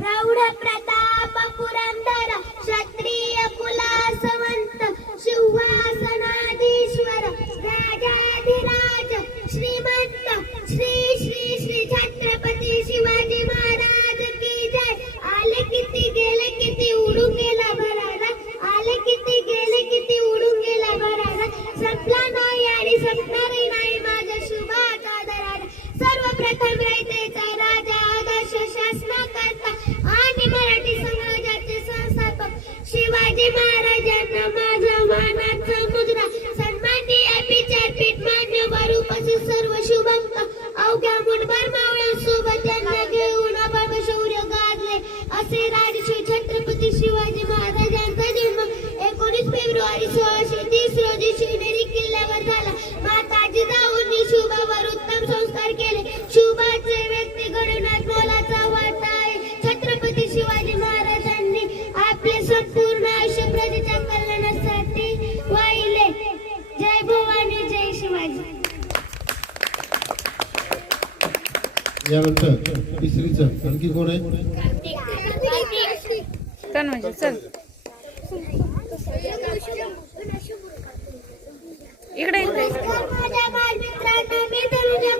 प्रौढ प्रताप पुरंदर क्षत्रिय कुलासवंत सिंहासनाधीश्वर राजाधिराज श्रीमंत श्री श्री श्री छत्रपती शिवाजी महाराज की जय। आले किती गेले किती उडून गेला भरारा, आले किती गेले किती उडून गेला भरारा, संपला नाही आणि संपणारही नाही माझ्या शुभाचा दरारा। सर्वप्रथम रयतेचा राजा आदर्श शासनाकरता आणि मराठी समाजाचे संस्थापक शिवाजी महाराजांना माझा मानाचा मुजरा। सन्माननीय विचारपीठ मान्यवर उपस्थित सर्व शुभंक अवघ्या मुठभर मावळ्यांसोबत त्यांना घेऊन अभंग शौर्य गाजले असे राजश्री छत्रपती शिवाजी महाराजांचा जन्म 19 फेब्रुवारी 1630 रोजी शिवनेरी किल्ल्यावर झाला। माता जिजाऊंनी शुभावर उत्तम संस्कार केले। शुभाचे व्यक्ती घडवण्यात मोलाचा वाटा आहे। छत्रपती शिवाजी महाराजांनी आपले संपूर्ण आयुष्य प्रजेच्या कल्याणासाठी वाहिले। जय भवानी जय शिवाजी। यानंतर तिसरीचं आणखी कोण आहे? तन्मय चल इकडे माझ्या बालमित्रांनो मी तनुजा